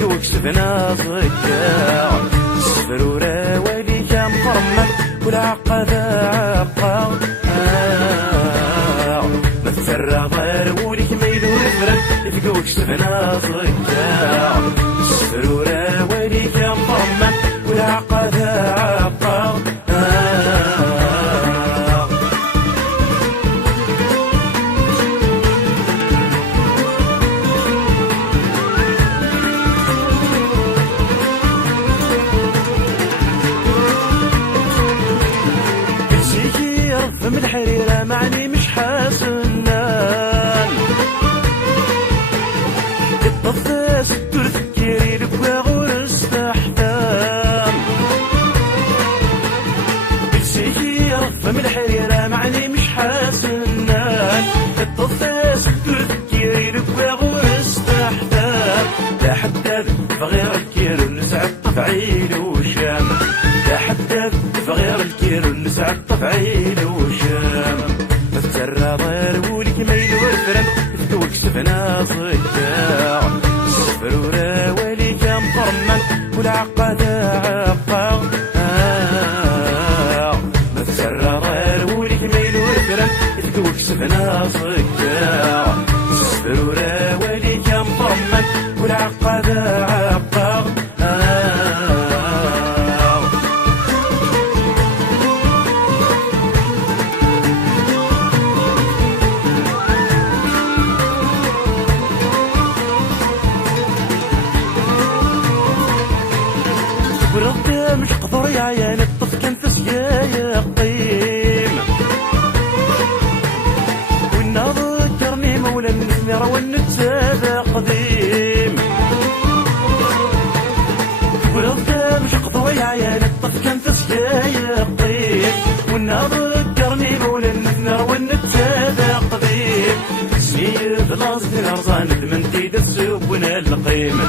يفكوك سفنا صقاع السفرورة وليك مفرمك والعقد عقا ما تسرع غير وليك ميلو يفرق يفكوك سفنا صقاع السفرورة وليك مفرمك والعقد عقا من الحريرة معني مش حاسنان الطفاس الدور تكيري لك وغور استحتام بالسيارة من الحريرة معني مش حاسنان الطفاس الدور تكيري لك وغور استحتام لا حتى فغير الكير ونسعد طفعيل وشام لا حتى فغير الكير ونسعد طفعيل وشام فتسرى ضير ولك ميل والفرن تفكوك سفنا صقاع السفرورة وليك مقرمن والعقد عقا ما تسرى ضير ولك ميل والفرن تفكوك سفنا صقاع السفرورة وليك مقرمن والعقد عقا ورد مش قدر يا عيان الطف كان فسيا قيم والنهض ذكرني مولا النسمير والنتسابة قديم ورد مش قدر يا عيان الطف كان فسيا قيم والنهض ذكرني مولا النسمير والنتسابة قديم سيد لاصق الارزان دمنتي دسوب ونال القيم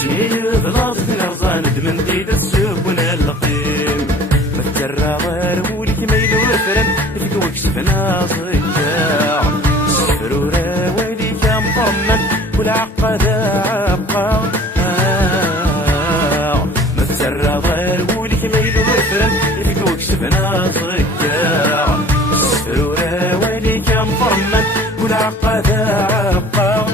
سيد لاصق الارزان دمنتي دسوب ونال القيم فترى غير ولك ميل وفرن تفكوك سفنا صقاع السفرورة وليك مطمن والعقد عقا ما تسرى غير ولك ميل وفرن تفكوك سفنا صقاع السفرورة وليك مطمن والعقد عقا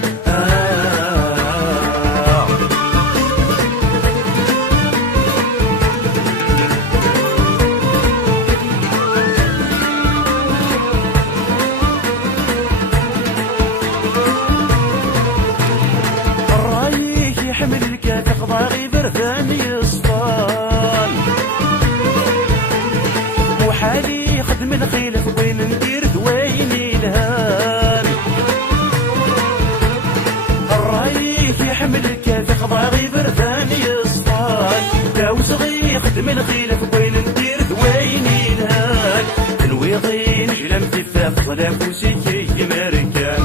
حمل الكاتق ضاغي برثان يسطال وحالي خدم الخيلف وين ندير ثويني الهان الرايك يحمل الكاتق ضاغي برثان يسطال لو صغي خدم الخيلف وين ندير ثويني الهان تنويضي نجلم تفاف صلاف وسيكي مركان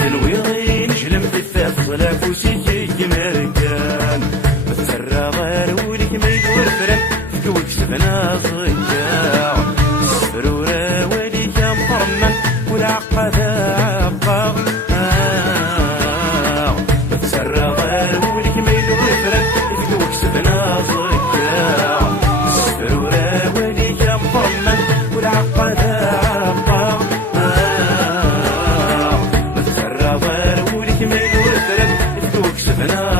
تنويضي نجلم تفاف صلاف وسيكي مركان فتسرى غير ولك ميل والفرن تفكوك سفنا صقاع السفرورة وليك مقرمن والعقد عقا فتسرى غير ولك ميل والفرن تفكوك سفنا صقاع السفرورة وليك مقرمن والعقد عقا فتسرى غير ولك ميل والفرن تفكوك سفنا